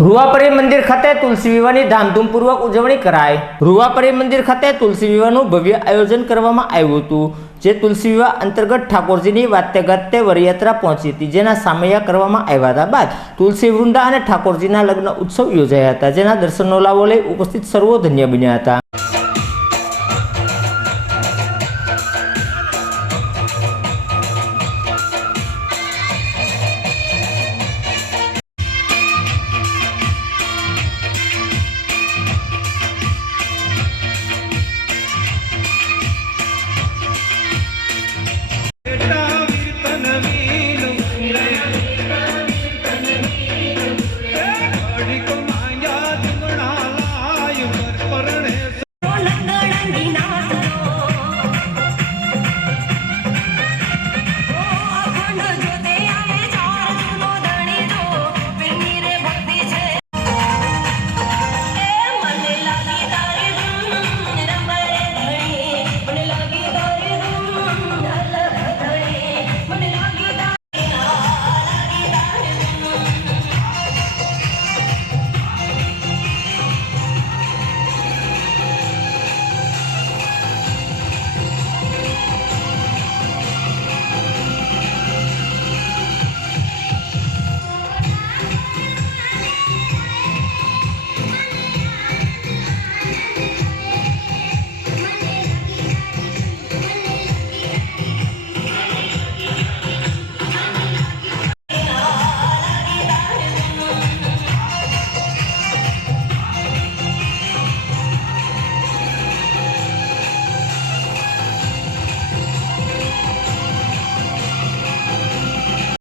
રૂવાપરી મંદિર ખાતે તુલસી વિવાહની ધામધૂમપૂર્વક ઉજવણી કરાઈ। રૂવાપરી મંદિર ખાતે તુલસી વિવાહનું ભવ્ય આયોજન કરવામાં આવ્યું હતું, જે તુલસી વિવાહ અંતર્ગત ઠાકોરજીની વાતે ગાતે વરયાત્રા પહોંચી હતી, જેના સામૈયા કરવામાં આવ્યા હતા। બાદ તુલસી વૃંદા અને ઠાકોરજીના લગ્ન ઉત્સવ યોજાયા હતા, જેના દર્શનનો લાવો લઈ ઉપસ્થિત સર્વો ધન્ય બન્યા હતા। Go